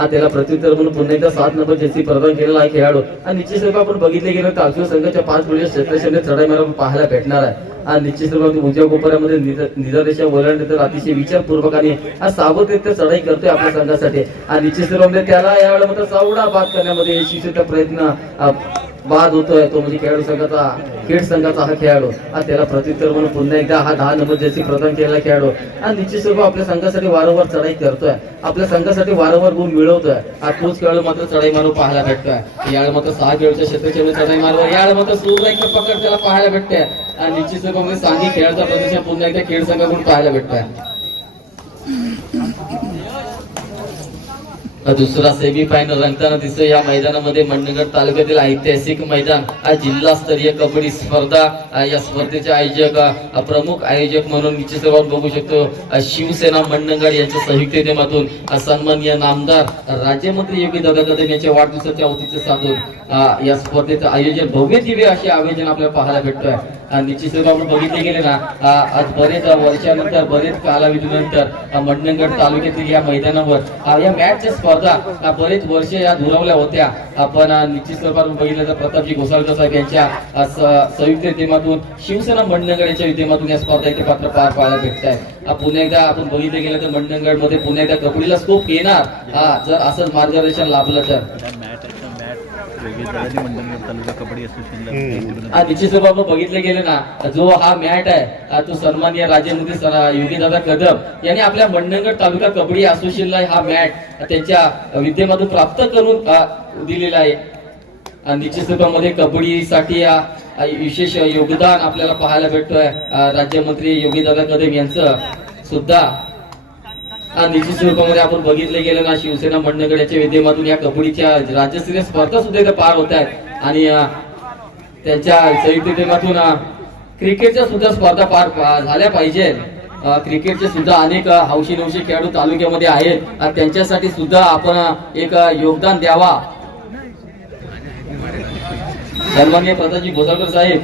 हा त्याला प्रत्युत्तर म्हणून पुन्हा एकदा सात नंबर जर्सी प्रदान केलेला आहे खेळाडू. आणि निश्चित स्वरूपात आपण बघितले गेलं तर अक्षर संघाच्या पाच मुली क्षेत्रशैली चढाई मारा पाहायला भेटणार आहे. आणि निश्चित स्वरूपात उजव्या कोपऱ्यामध्ये निदर्शा वलण तर अतिशय विचारपूर्वक आणि हा सावधरित्या चढाई करतोय आपल्या संघासाठी. आणि निश्चित स्वरूपात त्याला यावेळेला मात्र चौडा बाद करण्यामध्ये यशस्वीचा प्रयत्न बाद होतोय तो म्हणजे खेळाडू संघाचा खेळ संघाचा हा खेळाडू. आणि त्याला प्रत्युत्तर म्हणून पुन्हा एकदा हा दहा नंबर जर्सी प्रदान केलेला खेळाडू. आणि निश्चित स्वरूप आपल्या संघासाठी वारंवार चढाई करतोय. आपल्या संघासाठी वारंवार गुण मिळवतोय. हा तोच खेळाडू मात्र चढाई मारून पाहायला भेटतोय. यावेळी मात्र सहा खेळच्या क्षेत्राच्या चढाई मारवर यावेळी मात्र सुरक्षा पकड त्याला पाहायला भेटतोय. आणि निश्चित स्वरूपामध्ये सांघिक खेळाचा प्रदर्शन पुन्हा एकदा खेळ संघाकडून पाहायला भेटतोय. दुसरा सेमी फायनल रंगताना दिसतो या मैदानामध्ये मंडणगड तालुक्यातील ऐतिहासिक मैदान हा जिल्हास्तरीय कबड्डी स्पर्धा या स्पर्धेचे आयोजक प्रमुख आयोजक म्हणून निश्चित बघू शकतो. शिवसेना मंडणगड यांच्या संयुक्त सन्माननीय नामदार राज्यमंत्री योगी दादा कदम यांच्या वाढदिवसाच्या अवतीचे साधून या स्पर्धेचं आयोजन भव्य दिव्य असे आयोजन आपल्याला पाहायला भेटतोय. निश्चित आपण बघितले गेले ना आज बरेच वर्षानंतर बरेच कालावधीनंतर अ, मंडणगड तालुक्यातील या मैदानावर या मॅचच्या स्पर्धा अ, बरेच वर्ष या दुरावल्या होत्या. आपण निश्चित स्वरूपात बघितलं तर प्रतापजी घोसाळकर साहेब यांच्या संयुक्त विद्यमातून शिवसेना मंडणगड यांच्या विद्यमातून या स्पर्धा इथे पात्र पार पाहायला भेटत आहे पुन्हा एकदा आपण बघितलं गेलं तर मंडणगडमध्ये पुन्हा एकदा कबड्डीला स्कोप येणार. हा जर असंच मार्गदर्शन लाभलं तर. हा निश्चित आपण बघितलं गेलं ना जो हा मॅट आहे हा तो सन्माननीय राज्यमंत्री स- योगीदादा कदम यांनी आपल्या मंडणगड तालुका कबड्डी असोसिएशनला हा मॅट त्यांच्या विद्येमधून प्राप्त करून दिलेला आहे. आणि निश्चित स्वरूपामध्ये कबड्डीसाठी विशेष योगदान आपल्याला पाहायला भेटतोय राज्यमंत्री योगीदादा कदम यांचं सुद्धा. निश्चित स्वरूपामध्ये आपण बघितलं गेलं ना शिवसेना मंडळाच्या विद्यमातून या कबड्डीच्या राज्यस्तरीय स्पर्धा सुद्धा इथे पार होत आहेत. आणि त्यांच्या संयुक्त विद्यमातून क्रिकेटच्या सुद्धा स्पर्धा पार झाल्या पाहिजे. क्रिकेटचे सुद्धा अनेक हौशी नवशी खेळाडू तालुक्यामध्ये आहेत. आणि त्यांच्यासाठी सुद्धा आपण एक योगदान द्यावा. सन्मान्य प्रतापजी घोसाळकर साहेब.